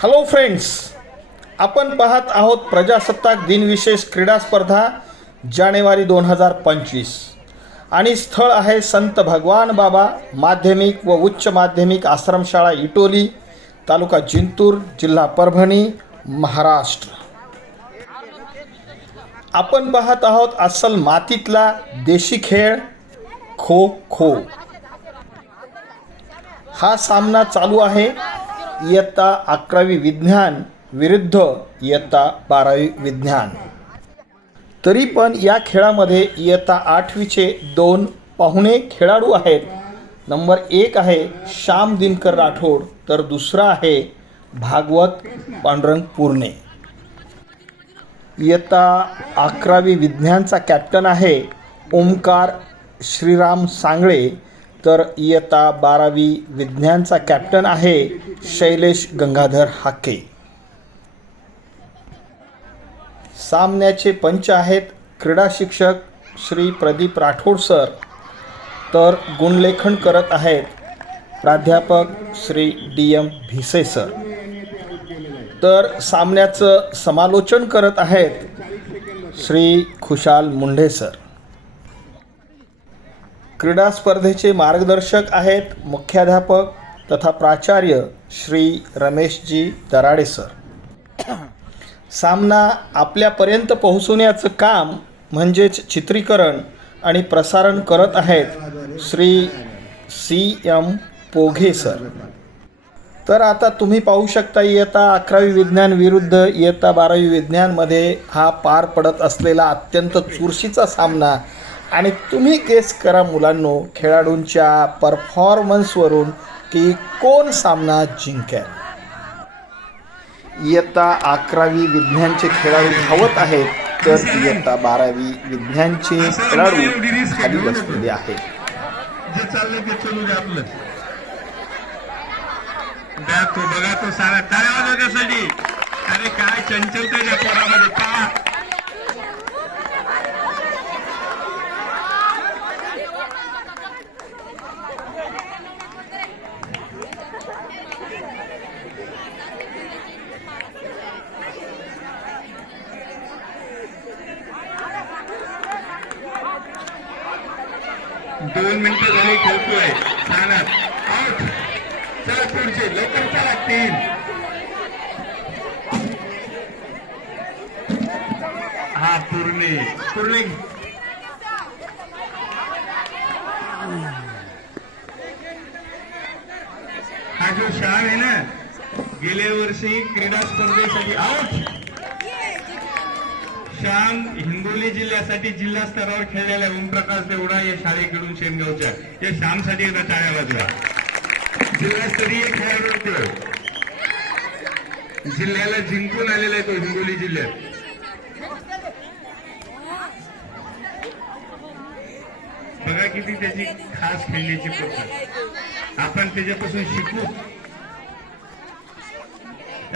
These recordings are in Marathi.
हॅलो फ्रेंड्स आपण पाहत आहोत प्रजासत्ताक दिनविशेष क्रीडा स्पर्धा जानेवारी दोन हजार पंचवीस. आणि स्थळ आहे संत भगवान बाबा माध्यमिक व उच्च माध्यमिक आश्रमशाळा इटोली तालुका जिंतूर जिल्हा परभणी महाराष्ट्र. आपण पाहत आहोत अस्सल मातीतला देशी खेळ खो खो हा सामना चालू आहे. इयत्ता अकरावी विज्ञान विरुद्ध इयत्ता बारावी विज्ञान. तरी पण या खेळामध्ये इयत्ता आठवीचे दोन पाहुणे खेळाडू आहेत. नंबर एक आहे श्याम दिनकर राठोड तर दुसरा आहे भागवत पांडुरंग पूर्णे इयत्ता अकरावी विज्ञानचा कॅप्टन आहे ओमकार श्रीराम सांगळे तर इयत्ता बारावी विज्ञानचा कॅप्टन आहे शैलेश गंगाधर हाके. सामन्याचे पंच आहेत क्रीडा शिक्षक श्री प्रदीप राठोड सर. तर गुणलेखन करत आहेत प्राध्यापक Shri D M Bhise sir. तर सामन्याचं समालोचन करत आहेत श्री खुशाल मुंढे सर. क्रीडा स्पर्धेचे मार्गदर्शक आहेत मुख्याध्यापक तथा प्राचार्य श्री रमेशजी दराडे सर. सामना आपल्यापर्यंत पोहोचवण्याचं काम म्हणजेच चित्रीकरण आणि प्रसारण करत आहेत Shri C M Poghe sir. तर आता तुम्ही पाहू शकता इयत्ता अकरावी विज्ञान विरुद्ध इयत्ता बारावी विज्ञानमध्ये हा पार पडत असलेला अत्यंत चुरशीचा सामना आणि तुम्ही गेस करा मुलांनो खेळाडूंच्या परफॉर्मन्सवरून की कोण सामना जिंकेल. इयत्ता अकरावी विज्ञानचे खेळाडू धावत आहेत तर इयत्ता बारावी विज्ञानचे खेळाडू खाली बसलेले आहेत. ते चालू दे आपलं. द्या तो बघा तो सारा. टाळ्या वाजवण्यासाठी अरे काय चंचलता त्या पोरामध्ये पहा. दोन मिनिटं झाली खेळतोय. छान आठ. चला पुढचे. लवकर चला तीन. हा पूर्णे. पूर्णे. हा जो श्याम आहे ना गेल्या वर्षी क्रीडा स्पर्धेसाठी आउट. श्याम हिंगोली जिल्ह्यासाठी जिल्हा स्तरावर खेळलेल्या ओमप्रकाश देवडा या शाळेकडून शेनगावच्या. या श्यामसाठी एकदा टाळ्या वाजवा जिल्हास्तरीय खेळाडू तो. जिल्ह्याला जिंकून आलेला आहे तो हिंगोली जिल्ह्यात. बघा किती त्याची खास खेळण्याची पद्धत. आपण त्याच्यापासून शिकू.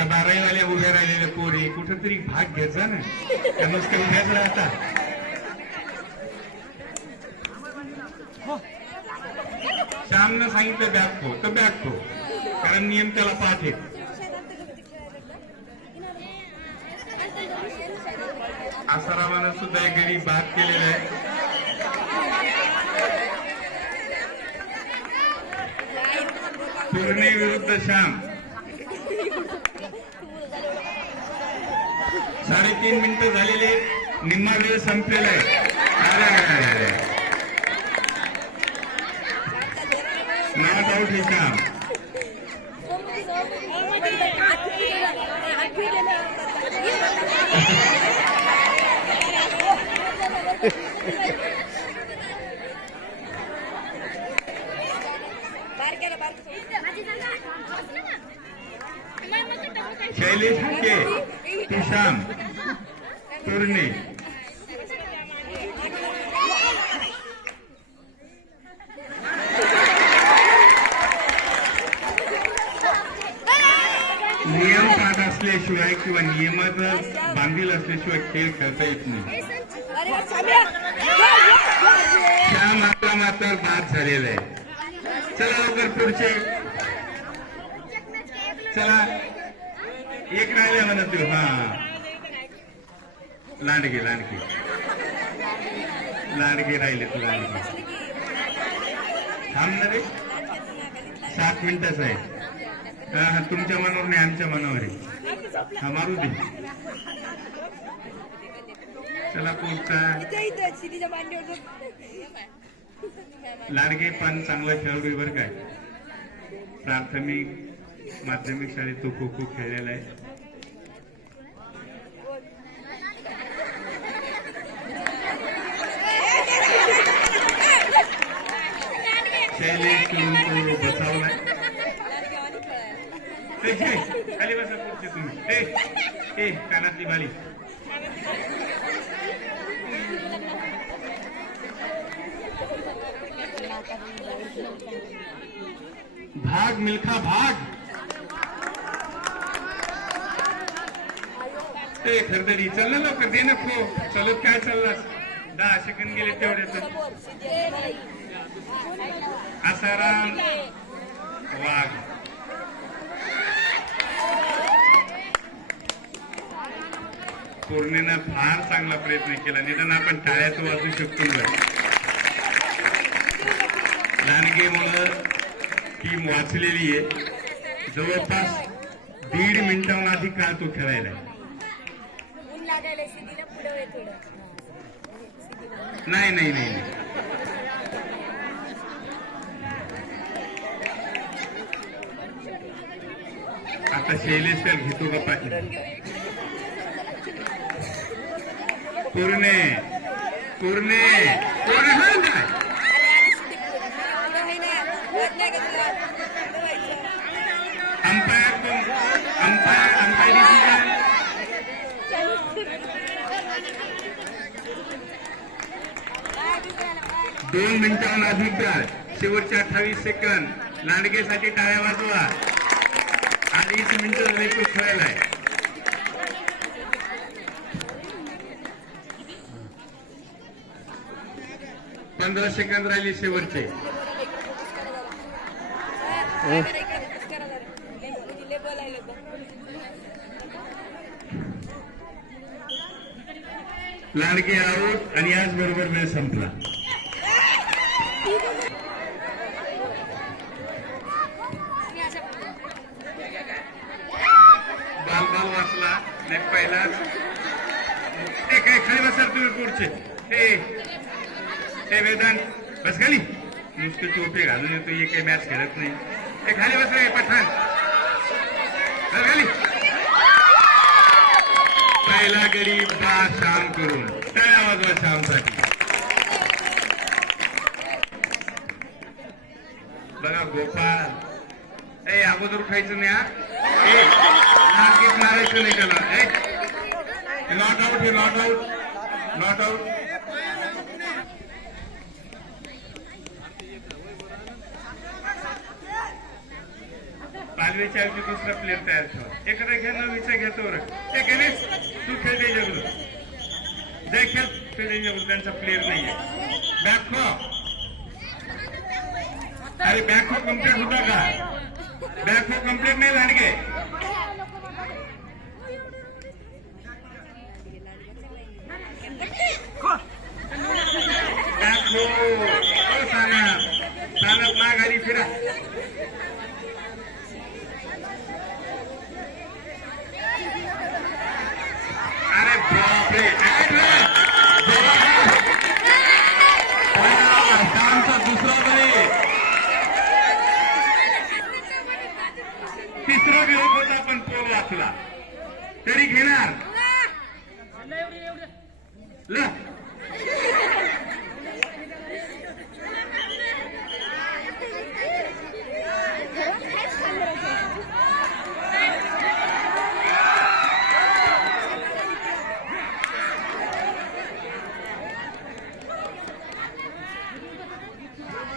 त्या बारावीवाल्या उभ्या राहिलेल्या पोरी कुठेतरी भाग घ्यायचा ना. त्या नुसत्या उभ्याच राहतात. हो. श्यामनं सांगितलं बॅग ठो तर बॅग तो कारण नियम त्याला पाठ येत आसारामानं सुद्धा एक गरीब भाग केलेला आहे. पूर्णे विरुद्ध श्याम. साडेतीन मिनिटं झालेले निम्मा वेळ संपलेला आहे. अरे. नॉट आउट शैलेश हुके तुर्णे. नियम पाठ असल्याशिवाय किंवा नियमाचं बांधील असल्याशिवाय खेळ खेळता येत नाही. श्याम आपला मात्र बाद झालेला आहे. चला लवकर पुढचे. चला. एक राहिला म्हणा तू हा. लांडगे लांडगे. लांडगे राहिले तू लांडगे. थांब ना रे. सात मिनिटच आहे. हा हा तुमच्या मनावर नाही आमच्या मनावर आहे. हा मारू दे. चला पुढचा इथं लाडगे पण चांगला खेळाडू आहे बरं काय प्राथमिक माध्यमिक शाळेत तो खो खो खेळलेला आहे. खाली बसा भाग मिल्खा भाग. ए खरदरी चल ना लवकर दे ना खो चलत काय चाललास दहा सेकंद गेले तेवढ्याच आसाराम. वाघ. पूर्णेनं फार चांगला प्रयत्न केला. निदान आपण टाळ्यात वाजू शकतो बरं. लांडगेमुळं टीम वाचलेली आहे. जवळपास दीड मिनिटाहून आधी काळ तो खेळायला लागायला थोडं. नाही नाही नाही. आता शैलेश तर घेतो का पाठी. पूर्णे पूर्णे पूर्णे दोन मिनिटांहून अधिक द्या शेवटचे अठ्ठावीस सेकंद. लांडगेसाठी टाळ्या वाजवा. अडीच मिनिटं झाले तो पंधरा सेकंद राहिले शेवटचे. लाडके करायचं? लांडगे आणि याच बरोबर वेळ संपला. बाल बाल वाचला. नाही पहिलाच ते काय खायला सर तुम्ही पुढचे हे ते वेदांत बस खाली. नुसते टोपे घालून येतो हे काही मॅच खेळत नाही. हे खाली बस रे पठाण. बस खाली. पहिला गरीब बा शाम करून टाळ्या वाजवा शामसाठी. गोपाळ. ए अगोदर खायचं नाही हा? मारायचं नाही त्याला. नॉट आउट हे नॉट आउट नॉट आउट पालवेच्या ऐवजी दुसरा प्लेअर तयार ठेवा. एखादा घ्या नवीचा घेतो बरं गणेश तू खेळते जगलो. जय खेळ खेळते जगलो. त्यांचा प्लेअर नाहीये. बॅक अरे बॅक हो होता का? बॅक कंप्लेंट कंप्लीट नाही लांडगे बॅक हो ओ साना साना माग आली फिरा अरे बापरे अरे, श्यामचा दुसरा बळी तिसरा विरोध होता पण पोल वाचला तरी घेणार ल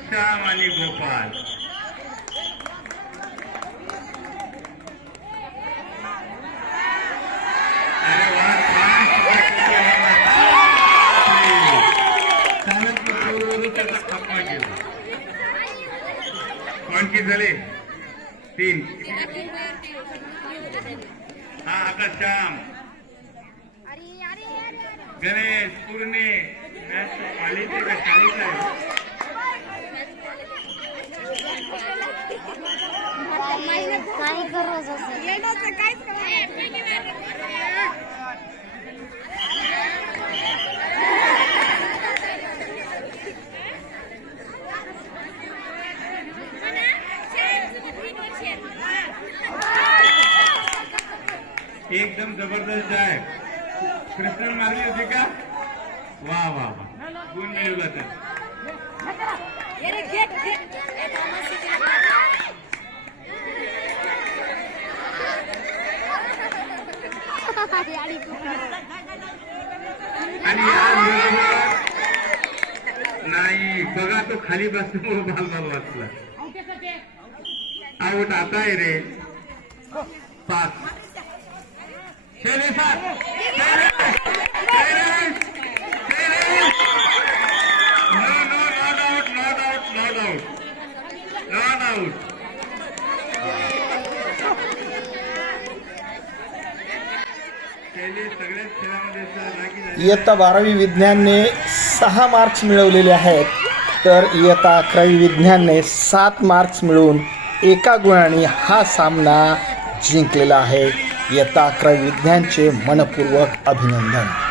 श्याम आणि गोपाल अरे वा चालक पोरवरून त्याचा खपा केला कोण किती झाले. तीन. हा आता श्याम. गणेश पूर्णे. मॅच जबरदस्त आहे. कृष्णन मारली होती का? वा वा वा. गुण मिळवला तर. आणि नाही बघा तो खाली बसल्यामुळे बाल बाल वाचला. आऊट आता आहे रे. पाच. इयत्ता बारावी विज्ञानने सहा मार्क्स मिळवलेले आहेत. तर इयत्ता अकरावी विज्ञानने सात मार्क्स मिळवून एका गुणाने हा सामना जिंकलेला आहे. इयत्ता अकरावी विज्ञानचे मनपूर्वक अभिनंदन.